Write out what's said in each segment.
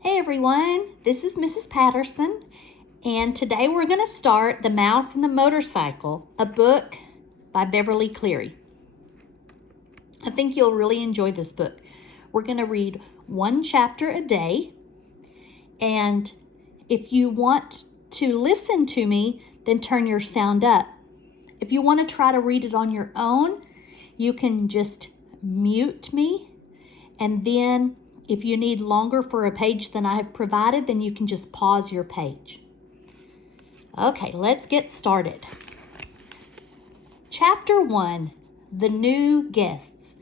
Hey everyone, this is Mrs. Patterson, and today we're going to start The Mouse and the Motorcycle, a book by Beverly Cleary. I think you'll really enjoy this book. We're going to read one chapter a day, and if you want to listen to me, then turn your sound up. If you want to try to read it on your own, you can just mute me, and then if you need longer for a page than I have provided, then you can just pause your page. Okay, let's get started. Chapter 1, The New Guests.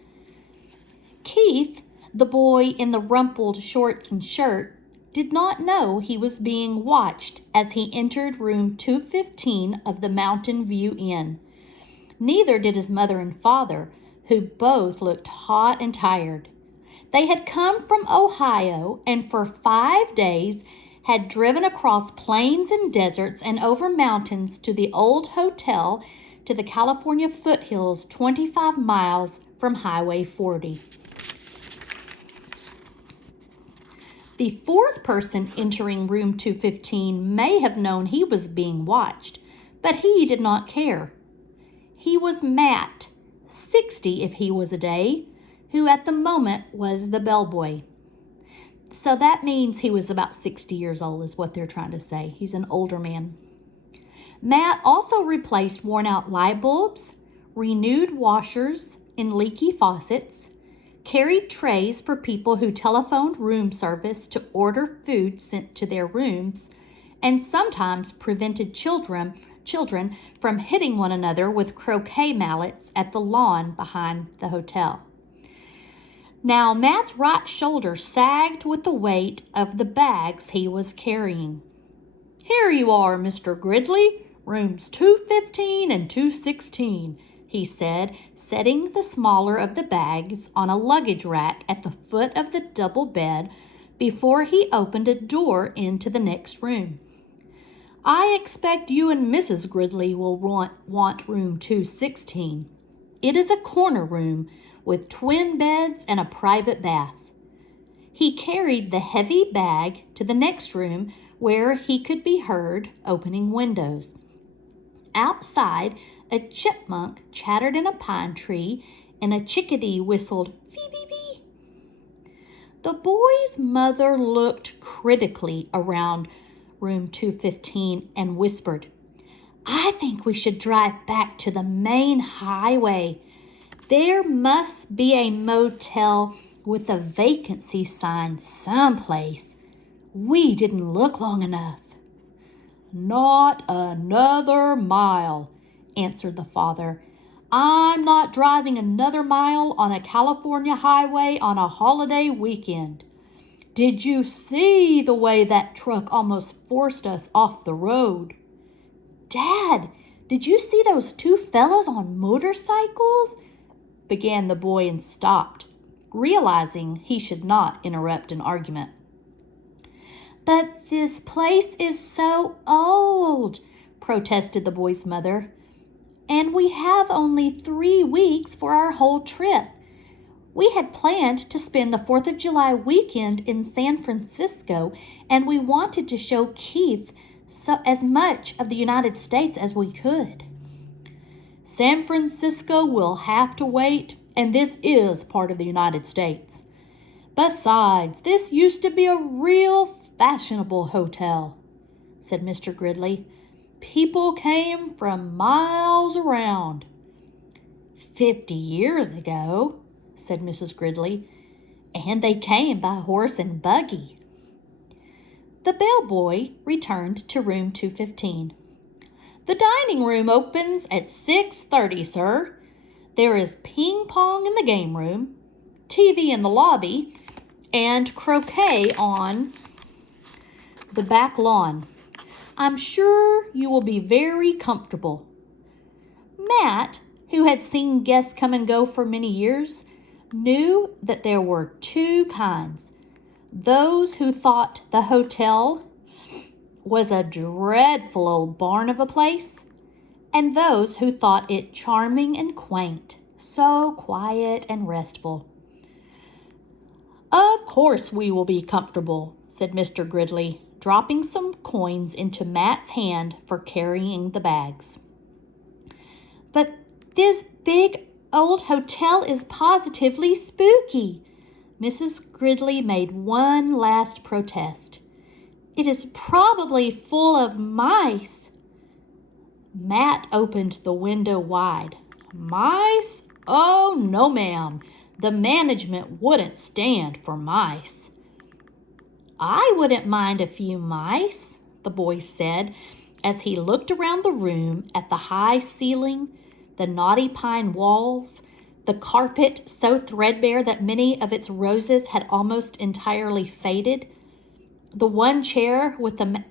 Keith, the boy in the rumpled shorts and shirt, did not know he was being watched as he entered room 215 of the Mountain View Inn. Neither did his mother and father, who both looked hot and tired. They had come from Ohio and for 5 days had driven across plains and deserts and over mountains to the old hotel to the California foothills 25 miles from Highway 40. The fourth person entering room 215 may have known he was being watched, but he did not care. He was Matt, 60 if he was a day, who at the moment was the bellboy. So that means he was about 60 years old is what they're trying to say. He's an older man. Matt also replaced worn-out light bulbs, renewed washers in leaky faucets, carried trays for people who telephoned room service to order food sent to their rooms, and sometimes prevented children from hitting one another with croquet mallets at the lawn behind the hotel. Now, Matt's right shoulder sagged with the weight of the bags he was carrying. "Here you are, Mr. Gridley, rooms 215 and 216, he said, setting the smaller of the bags on a luggage rack at the foot of the double bed before he opened a door into the next room. "I expect you and Mrs. Gridley will want room 216. It is a corner room with twin beds and a private bath." He carried the heavy bag to the next room where he could be heard opening windows. Outside, a chipmunk chattered in a pine tree and a chickadee whistled "fee-bee-bee." The boy's mother looked critically around room 215 and whispered, "I think we should drive back to the main highway. There must be a motel with a vacancy sign someplace. We didn't look long enough." "Not another mile," answered the father. "I'm not driving another mile on a California highway on a holiday weekend. Did you see the way that truck almost forced us off the road?" "Dad, did you see those two fellows on motorcycles?" began the boy and stopped, realizing he should not interrupt an argument. "But this place is so old," protested the boy's mother, "and we have only 3 weeks for our whole trip. We had planned to spend the 4th of July weekend in San Francisco, and we wanted to show Keith as much of the United States as we could." "San Francisco will have to wait, and this is part of the United States. Besides, this used to be a real fashionable hotel," said Mr. Gridley. "People came from miles around." 50 years ago," said Mrs. Gridley, "and they came by horse and buggy." The bellboy returned to room 215. "The dining room opens at 6:30, sir. There is ping pong in the game room, TV in the lobby, and croquet on the back lawn. I'm sure you will be very comfortable." Matt, who had seen guests come and go for many years, knew that there were 2 kinds: those who thought the hotel was a dreadful old barn of a place, and those who thought it charming and quaint, so quiet and restful. "Of course we will be comfortable," said Mr. Gridley, dropping some coins into Matt's hand for carrying the bags. "But this big old hotel is positively spooky." Mrs. Gridley made one last protest. "It is probably full of mice." Matt opened the window wide. "Mice? Oh, no, ma'am. The management wouldn't stand for mice." "I wouldn't mind a few mice," the boy said as he looked around the room at the high ceiling, the knotty pine walls, the carpet so threadbare that many of its roses had almost entirely faded, the one chair with the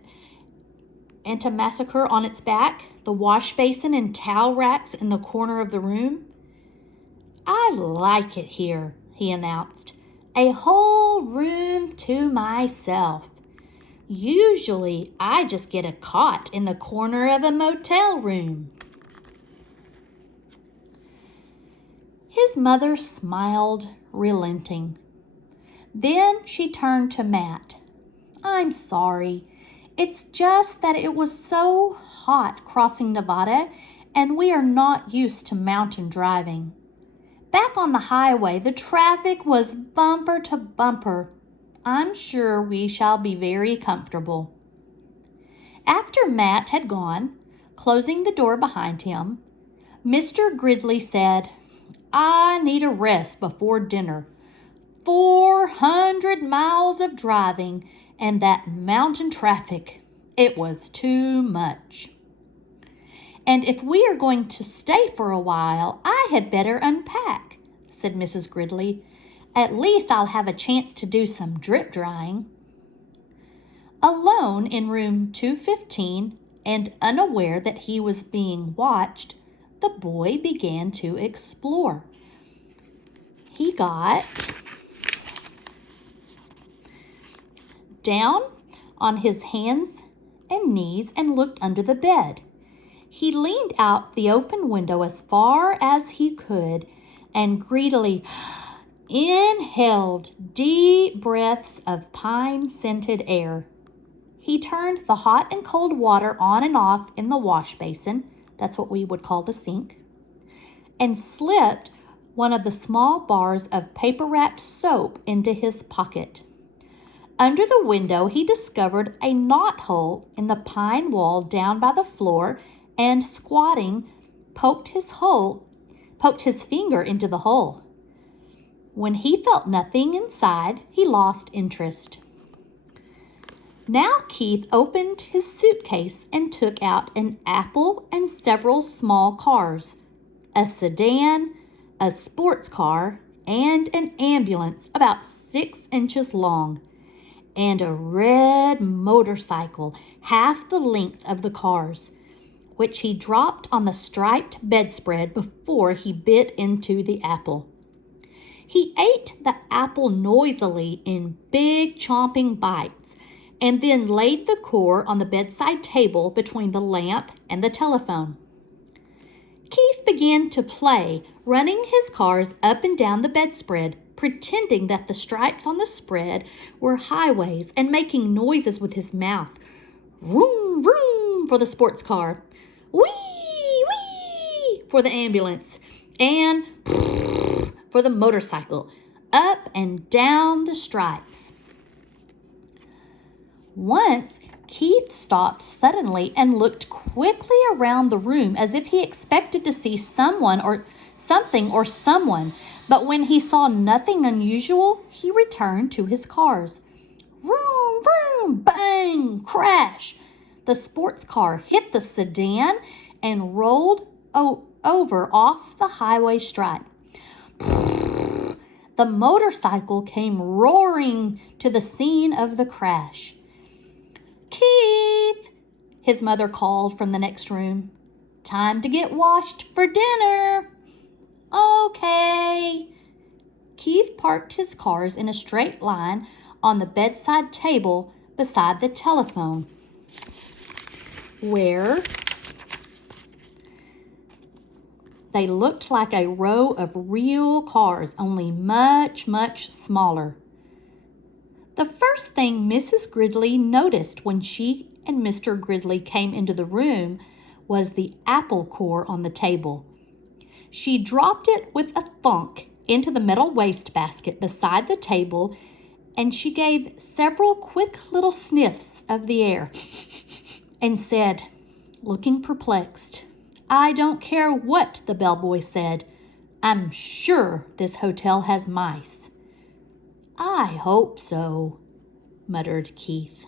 antimacassar on its back, the wash basin and towel racks in the corner of the room. "I like it here," he announced. "A whole room to myself. Usually I just get a cot in the corner of a motel room." His mother smiled, relenting. Then she turned to Matt. "I'm sorry. It's just that it was so hot crossing Nevada, and we are not used to mountain driving. Back on the highway, the traffic was bumper to bumper. I'm sure we shall be very comfortable." After Matt had gone, closing the door behind him, Mr. Gridley said, "I need a rest before dinner. 400 miles of driving and that mountain traffic. It was too much. And if we are going to stay for a while, I had better unpack," said Mrs. Gridley. "At least I'll have a chance to do some drip drying." Alone in room 215 and unaware that he was being watched, the boy began to explore. He got down on his hands and knees and looked under the bed. He leaned out the open window as far as he could and greedily inhaled deep breaths of pine-scented air. He turned the hot and cold water on and off in the wash basin, that's what we would call the sink, and slipped one of the small bars of paper-wrapped soap into his pocket. Under the window, he discovered a knothole in the pine wall down by the floor and, squatting, poked his finger into the hole. When he felt nothing inside, he lost interest. Now Keith opened his suitcase and took out an apple and several small cars, a sedan, a sports car, and an ambulance about 6 inches long, and a red motorcycle half the length of the cars, which he dropped on the striped bedspread before he bit into the apple. He ate the apple noisily in big chomping bites, and then laid the core on the bedside table between the lamp and the telephone. Keith began to play, running his cars up and down the bedspread, pretending that the stripes on the spread were highways and making noises with his mouth. Vroom, vroom for the sports car, wee, wee for the ambulance, and for the motorcycle, up and down the stripes. Once, Keith stopped suddenly and looked quickly around the room as if he expected to see someone or something or someone, but when he saw nothing unusual, he returned to his cars. Vroom, vroom, bang, crash! The sports car hit the sedan and rolled over off the highway stripe. The motorcycle came roaring to the scene of the crash. "Keith," his mother called from the next room. "Time to get washed for dinner." "Okay." Keith parked his cars in a straight line on the bedside table beside the telephone, where they looked like a row of real cars, only much, much smaller. The first thing Mrs. Gridley noticed when she and Mr. Gridley came into the room was the apple core on the table. She dropped it with a thunk into the metal wastebasket beside the table, and she gave several quick little sniffs of the air and said, looking perplexed, "I don't care what the bellboy said. I'm sure this hotel has mice." "I hope so," muttered Keith.